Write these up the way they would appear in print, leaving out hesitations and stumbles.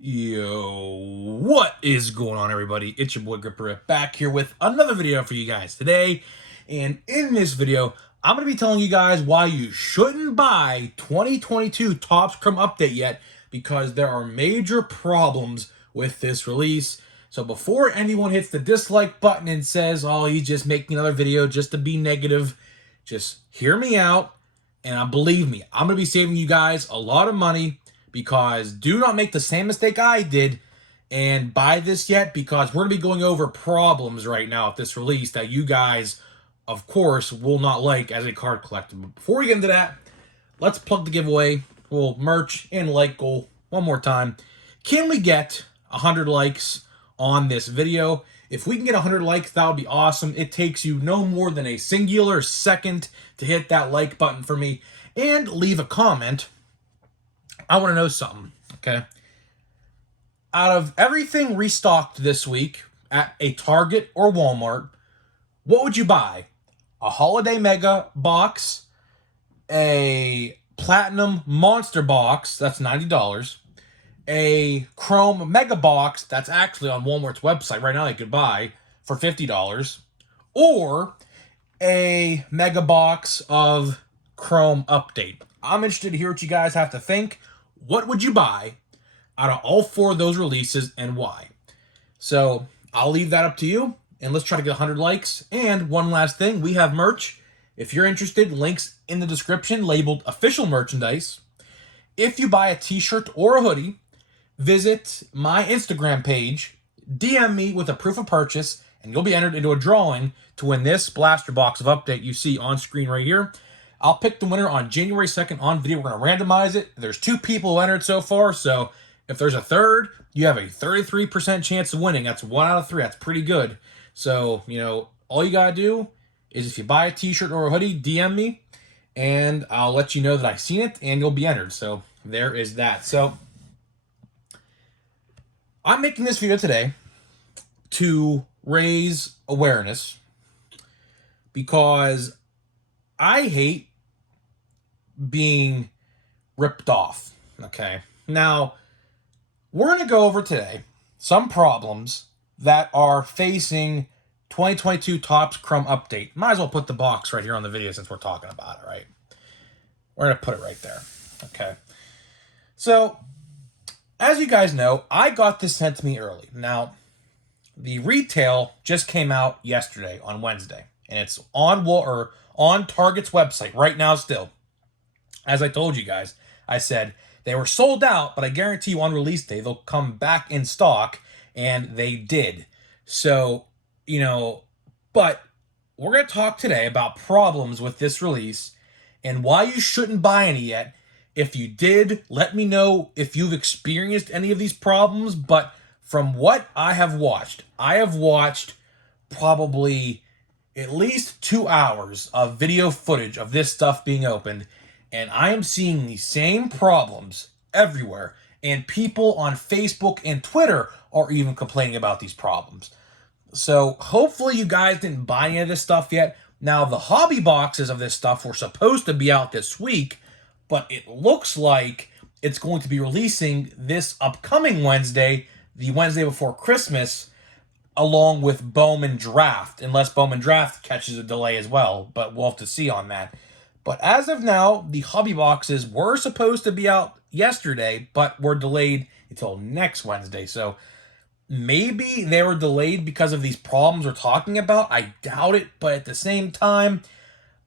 Yo, what is going on, everybody? It's your boy Gripper back here with another video for you guys today. And in this video, I'm going to be telling you guys why you shouldn't buy 2022 Topps Chrome Update yet, because there are major problems with this release. So before anyone hits the dislike button and says, oh, he's just making another video just to be negative, just hear me out. And believe me, I'm going to be saving you guys a lot of money, because do not make the same mistake I did and buy this yet, because we're going to be going over problems right now at this release that you guys, of course, will not like as a card collector. But before we get into that, let's plug the giveaway. We'll merch and like goal one more time. Can we get 100 likes on this video? If we can get 100 likes, that would be awesome. It takes you no more than a singular second to hit that like button for me and leave a comment. I want to know something, okay? Out of everything restocked this week at a Target or Walmart, what would you buy? A Holiday Mega box, a Platinum Monster box, that's $90, a Chrome Mega box, that's actually on Walmart's website right now, you could buy for $50, or a Mega box of Chrome Update. I'm interested to hear what you guys have to think. What would you buy out of all four of those releases and why? So I'll leave that up to you, and let's try to get 100 likes. And one last thing, we have merch. If you're interested, links in the description labeled official merchandise. If you buy a t-shirt or a hoodie, visit my Instagram page, DM me with a proof of purchase, and you'll be entered into a drawing to win this blaster box of Update you see on screen right here. I'll pick the winner on January 2nd on video. We're going to randomize it. There's 2 people who entered so far, so if there's a third, you have a 33% chance of winning. That's 1 out of 3. That's pretty good. So, all you got to do is if you buy a t-shirt or a hoodie, DM me, and I'll let you know that I've seen it, and you'll be entered. So there is that. So I'm making this video today to raise awareness, because I hate being ripped off, okay? Now, we're going to go over today some problems that are facing 2022 Topps Chrome Update. Might as well put the box right here on the video since we're talking about it, right? We're going to put it right there, okay? So, as you guys know, I got this sent to me early. Now, the retail just came out yesterday on Wednesday, and it's on Target's website right now still. As I told you guys, I said they were sold out, but I guarantee you on release day they'll come back in stock, and they did. So, but we're going to talk today about problems with this release and why you shouldn't buy any yet. If you did, let me know if you've experienced any of these problems, but from what I have watched probably at least 2 hours of video footage of this stuff being opened, and I am seeing the same problems everywhere, and people on Facebook and Twitter are even complaining about these problems. So hopefully you guys didn't buy any of this stuff yet. Now, the hobby boxes of this stuff were supposed to be out this week, but it looks like it's going to be releasing this upcoming Wednesday, the Wednesday before Christmas, along with Bowman Draft, unless Bowman Draft catches a delay as well, but we'll have to see on that. But as of now, the hobby boxes were supposed to be out yesterday, but were delayed until next Wednesday. So maybe they were delayed because of these problems we're talking about. I doubt it, but at the same time,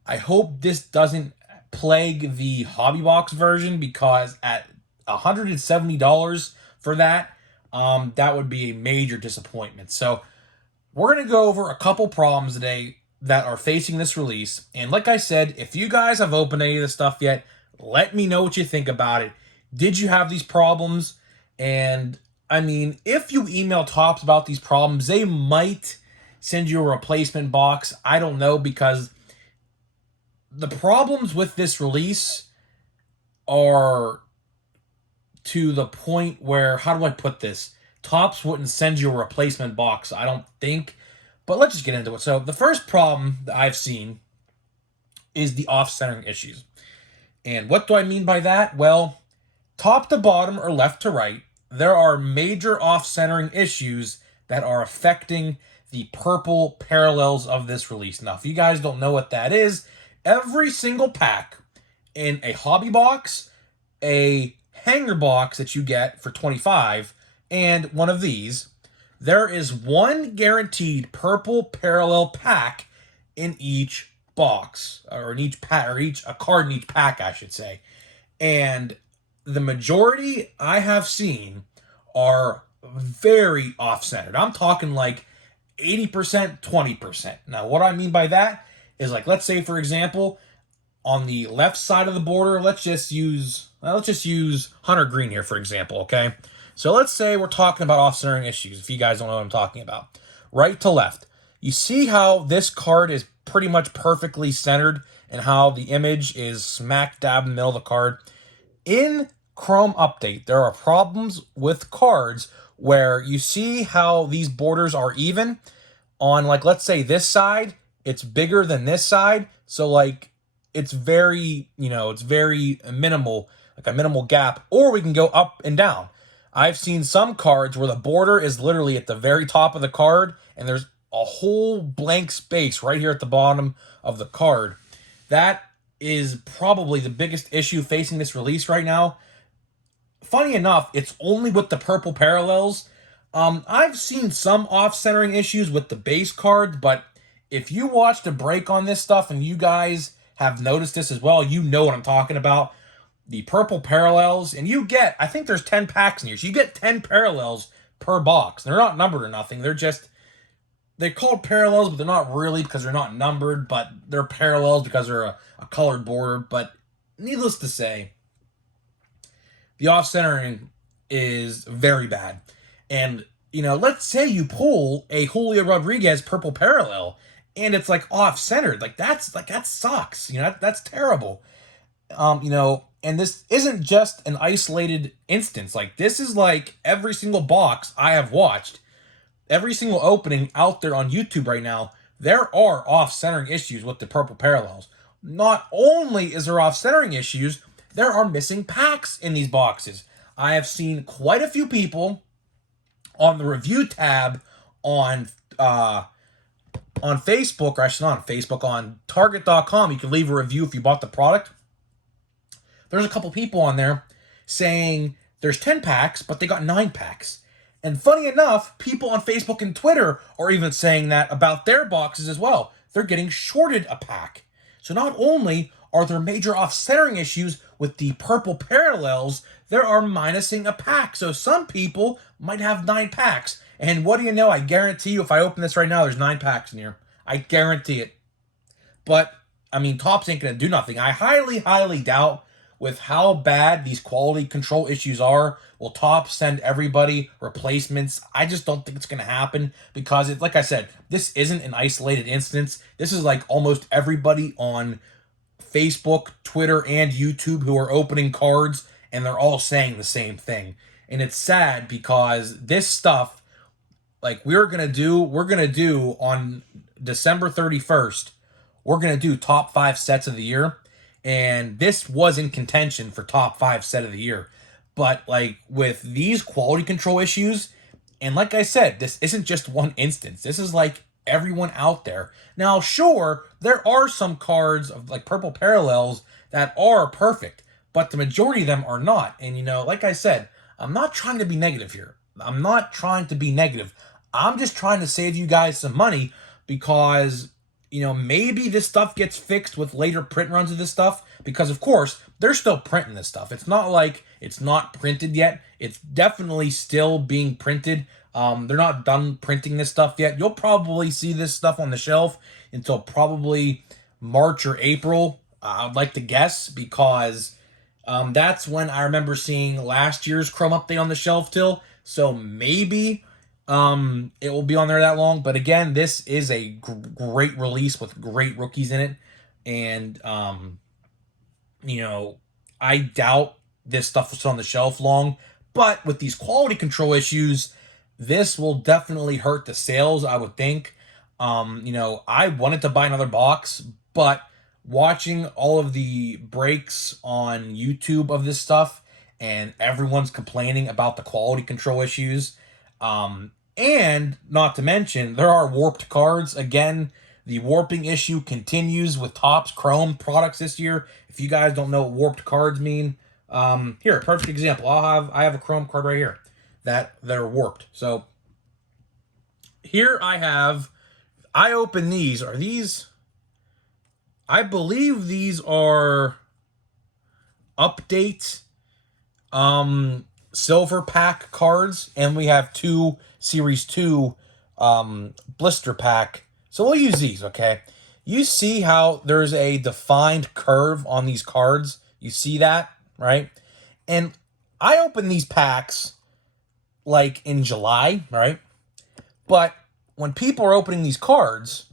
I hope this doesn't plague the hobby box version, because at $170 for that, that would be a major disappointment. So we're going to go over a couple problems today that are facing this release. And like I said, if you guys have opened any of this stuff yet, let me know what you think about it. Did you have these problems? And if you email Topps about these problems, they might send you a replacement box. I don't know, because the problems with this release are to the point where, how do I put this? Topps wouldn't send you a replacement box, I don't think. But let's just get into it. So the first problem that I've seen is the off-centering issues. And what do I mean by that? Well, top to bottom or left to right, there are major off-centering issues that are affecting the purple parallels of this release. Now, if you guys don't know what that is, every single pack in a hobby box, a hanger box that you get for 25, and one of these, there is one guaranteed purple parallel pack in each box, or in each pack, or a card in each pack, I should say. And the majority I have seen are very off-centered. I'm talking like 80%, 20%. Now, what I mean by that is, like, let's say, for example, on the left side of the border, let's just use Hunter Green here, for example, okay? So let's say we're talking about off-centering issues, if you guys don't know what I'm talking about. Right to left. You see how this card is pretty much perfectly centered and how the image is smack dab in the middle of the card? In Chrome Update, there are problems with cards where you see how these borders are even. On, like, let's say this side, it's bigger than this side. So, like, it's very, it's very minimal, like a minimal gap. Or we can go up and down. I've seen some cards where the border is literally at the very top of the card, and there's a whole blank space right here at the bottom of the card. That is probably the biggest issue facing this release right now. Funny enough, it's only with the purple parallels. I've seen some off-centering issues with the base cards, but if you watched a break on this stuff and you guys have noticed this as well, you know what I'm talking about. The purple parallels, and you get, I think there's 10 packs in here, so you get 10 parallels per box. They're not numbered or nothing. They're called parallels, but they're not really because they're not numbered, but they're parallels because they're a colored border. But needless to say, the off-centering is very bad. And, let's say you pull a Julio Rodriguez purple parallel and it's like off-centered. That sucks. That's terrible. And this isn't just an isolated instance. Like, this is like every single box I have watched, every single opening out there on YouTube right now, there are off-centering issues with the purple parallels. Not only is there off-centering issues, there are missing packs in these boxes. I have seen quite a few people on the review tab on Facebook, or actually not on Facebook, on Target.com. You can leave a review if you bought the product. There's a couple people on there saying there's 10 packs, but they got 9 packs. And funny enough, people on Facebook and Twitter are even saying that about their boxes as well. They're getting shorted a pack. So not only are there major off-centering issues with the purple parallels, there are minusing a pack. So some people might have 9 packs. And what do you know? I guarantee you, if I open this right now, there's 9 packs in here. I guarantee it. But, Topps ain't going to do nothing. I highly, highly doubt, with how bad these quality control issues are, will Topps send everybody replacements. I just don't think it's going to happen because, like I said, this isn't an isolated instance. This is like almost everybody on Facebook, Twitter, and YouTube who are opening cards, and they're all saying the same thing. And it's sad because this stuff, like, we're going to do on December 31st, we're going to do top 5 sets of the year. And this was in contention for top 5 set of the year. But, like, with these quality control issues, and like I said, this isn't just one instance. This is like everyone out there. Now, sure, there are some cards of, like, purple parallels that are perfect, but the majority of them are not. And, like I said, I'm not trying to be negative here. I'm not trying to be negative. I'm just trying to save you guys some money because, maybe this stuff gets fixed with later print runs of this stuff, because of course they're still printing this stuff. It's not like it's not printed yet. It's definitely still being printed. They're not done printing this stuff yet. You'll probably see this stuff on the shelf until probably March or April, I'd like to guess, because that's when I remember seeing last year's Chrome Update on the shelf till. So maybe it will be on there that long. But again, this is a great release with great rookies in it. And, I doubt this stuff will sit on the shelf long. But with these quality control issues, this will definitely hurt the sales, I would think. I wanted to buy another box, but watching all of the breaks on YouTube of this stuff and everyone's complaining about the quality control issues. And not to mention, there are warped cards. Again, the warping issue continues with Topps Chrome products this year. If you guys don't know what warped cards mean, here, perfect example. I have a Chrome card right here that are warped. So here I open these. Are these? I believe these are update silver pack cards, and we have 2 Series 2 blister pack. So we'll use these, okay? You see how there's a defined curve on these cards? You see that, right? And I opened these packs like in July, right? But when people are opening these cards,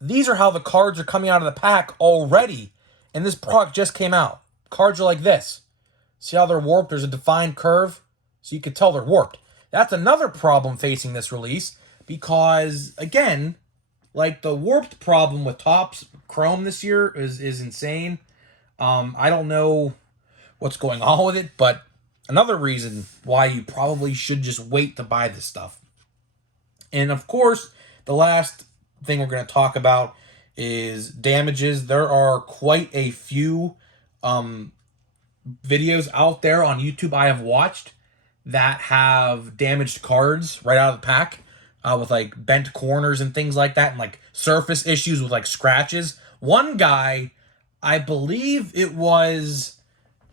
these are how the cards are coming out of the pack already. And this product just came out. Cards are like this. See how they're warped? There's a defined curve. So you can tell they're warped. That's another problem facing this release. Because, again, like the warped problem with Topps Chrome this year is insane. I don't know what's going on with it. But another reason why you probably should just wait to buy this stuff. And, of course, the last thing we're going to talk about is damages. There are quite a few videos out there on YouTube I have watched that have damaged cards right out of the pack with like bent corners and things like that, and like surface issues with like scratches. One guy, I believe it was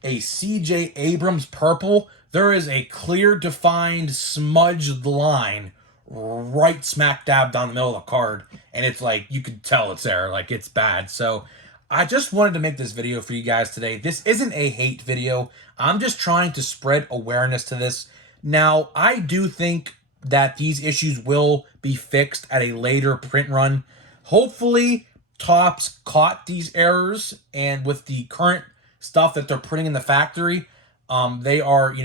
a CJ Abrams purple, there is a clear defined smudged line right smack dab down the middle of the card, and it's like you could tell it's there, like it's bad. So I just wanted to make this video for you guys today. This isn't a hate video. I'm just trying to spread awareness to this. Now, I do think that these issues will be fixed at a later print run. Hopefully, Topps caught these errors, and with the current stuff that they're printing in the factory, they are,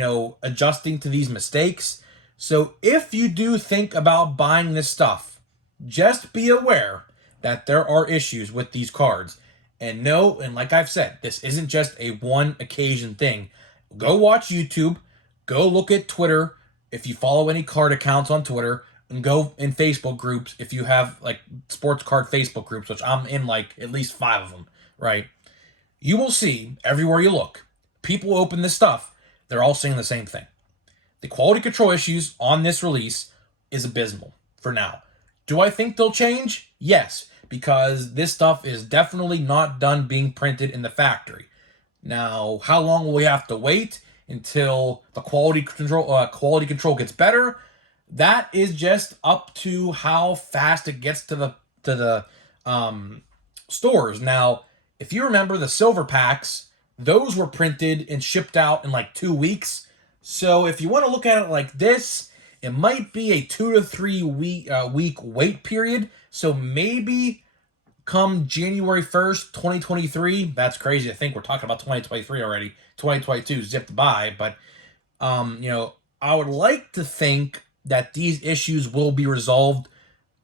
adjusting to these mistakes. So if you do think about buying this stuff, just be aware that there are issues with these cards. And like I've said, this isn't just a one occasion thing. Go watch YouTube, go look at Twitter if you follow any card accounts on Twitter, and go in Facebook groups if you have like sports card Facebook groups, which I'm in like at least 5 of them, right? You will see everywhere you look, people open this stuff, they're all saying the same thing. The quality control issues on this release is abysmal for now. Do I think they'll change? Yes, because this stuff is definitely not done being printed in the factory. Now, how long will we have to wait until the quality control gets better? That is just up to how fast it gets to the stores. Now, if you remember the silver packs, those were printed and shipped out in like 2 weeks. So if you want to look at it like this, it might be a 2 to 3 week wait period. So maybe come January 1st, 2023, that's crazy to think we're talking about 2023 already. 2022 zipped by, but I would like to think that these issues will be resolved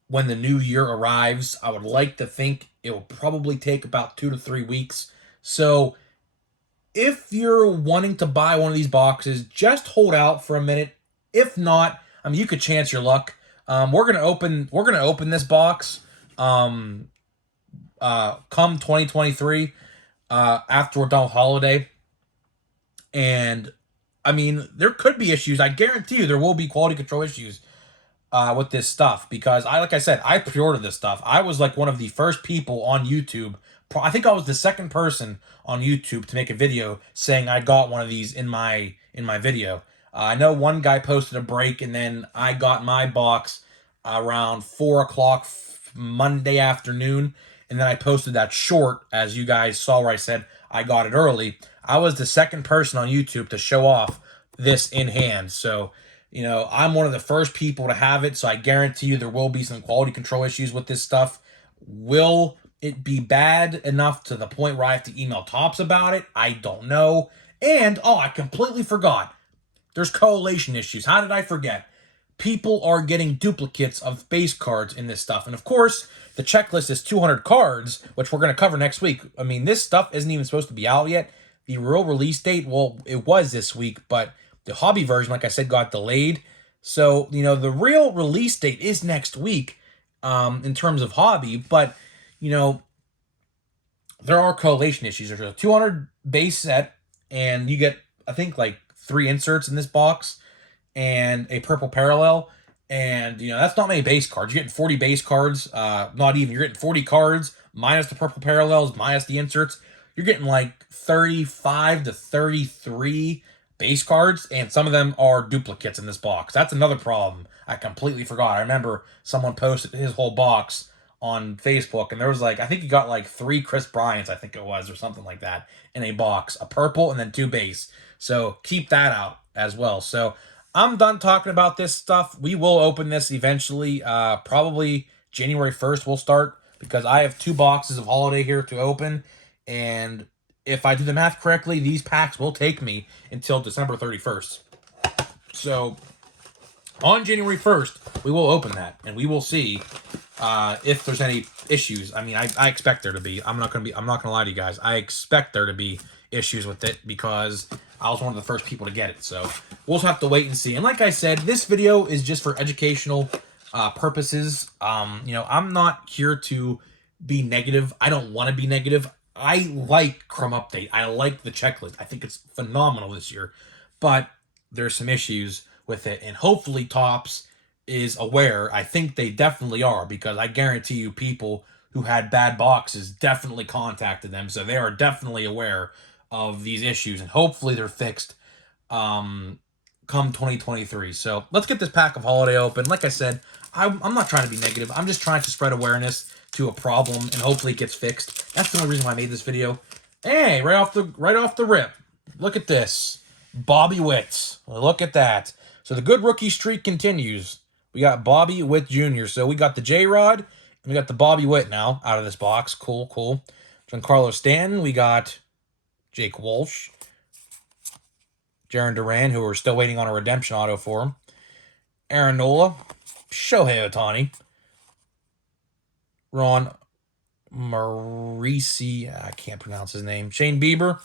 when the new year arrives. I would like to think it will probably take about 2 to 3 weeks. So if you're wanting to buy one of these boxes, just hold out for a minute. If not, you could chance your luck. We're gonna open this box come 2023 after we're done with holiday. And there could be issues. I guarantee you there will be quality control issues with this stuff, because like I said, I pre-ordered this stuff. I was like one of the first people on YouTube. I think I was the second person on YouTube to make a video saying I got one of these in my video. I know one guy posted a break, and then I got my box around 4 o'clock Monday afternoon, and then I posted that short, as you guys saw, where I said I got it early. I was the second person on YouTube to show off this in hand. So, I'm one of the first people to have it, so I guarantee you there will be some quality control issues with this stuff. Will it be bad enough to the point where I have to email Topps about it? I don't know. And, I completely forgot. There's correlation issues. How did I forget? People are getting duplicates of base cards in this stuff. And, of course, the checklist is 200 cards, which we're going to cover next week. This stuff isn't even supposed to be out yet. The real release date, well, it was this week, but the hobby version, like I said, got delayed. So, the real release date is next week in terms of hobby, but, you know, there are correlation issues. There's a 200 base set, and you get, I think, like 3 inserts in this box and a purple parallel. And, that's not many base cards. You're getting 40 base cards, not even. You're getting 40 cards, minus the purple parallels, minus the inserts. You're getting like 35 to 33 base cards, and some of them are duplicates in this box. That's another problem. I completely forgot. I remember someone posted his whole box on Facebook, and there was like, I think he got like 3 Chris Bryants, I think it was, or something like that, in a box, a purple and then 2 base. So keep that out as well. So I'm done talking about this stuff. We will open this eventually. Probably January 1st we'll start, because I have 2 boxes of Holiday here to open, and if I do the math correctly, these packs will take me until December 31st. So on January 1st, we will open that, and we will see if there's any issues. I mean, I expect there to be. I'm not gonna lie to you guys. I expect there to be issues with it, because I was one of the first people to get it. So we'll just have to wait and see. And like I said, this video is just for educational purposes. I'm not here to be negative. I don't want to be negative. I like Chrome Update. I like the checklist. I think it's phenomenal this year. But there's some issues with it, and hopefully Topps is aware. I think they definitely are, because I guarantee you people who had bad boxes definitely contacted them, so they are definitely aware of these issues, and hopefully they're fixed come 2023. So let's get this pack of Holiday open. Like I said, I'm not trying to be negative. I'm just trying to spread awareness to a problem, and hopefully it gets fixed. That's the only reason why I made this video. Hey, right off the rip, look at this. Bobby Witt. Look at that. So the good rookie streak continues. We got Bobby Witt Jr. So we got the J-Rod, and we got the Bobby Witt now out of this box. Cool. Giancarlo Stanton. We got Jake Walsh. Jarren Duran, who we're still waiting on a redemption auto for him. Aaron Nola. Shohei Ohtani. Ron Maurici. I can't pronounce his name. Shane Bieber.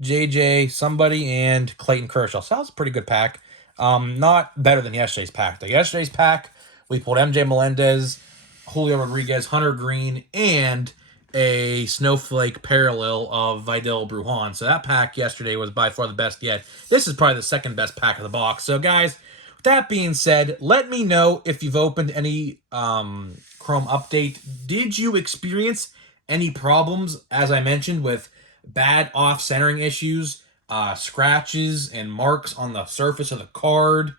JJ somebody, and Clayton Kershaw. So that was a pretty good pack. Not better than yesterday's pack, though. Yesterday's pack, we pulled MJ Melendez, Julio Rodriguez, Hunter Green, and a snowflake parallel of Vidal Brujan. So that pack yesterday was by far the best yet. This is probably the second best pack of the box. So guys, with that being said, let me know if you've opened any Chrome Update. Did you experience any problems, as I mentioned, with bad off-centering issues, scratches and marks on the surface of the card,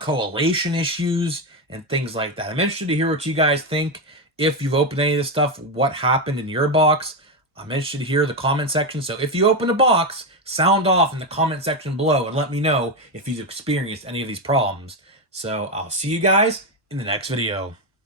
correlation issues, and things like that? I'm interested to hear what you guys think. If you've opened any of this stuff, what happened in your box? I'm interested to hear the comment section. So if you open a box, sound off in the comment section below and let me know if you've experienced any of these problems. So I'll see you guys in the next video.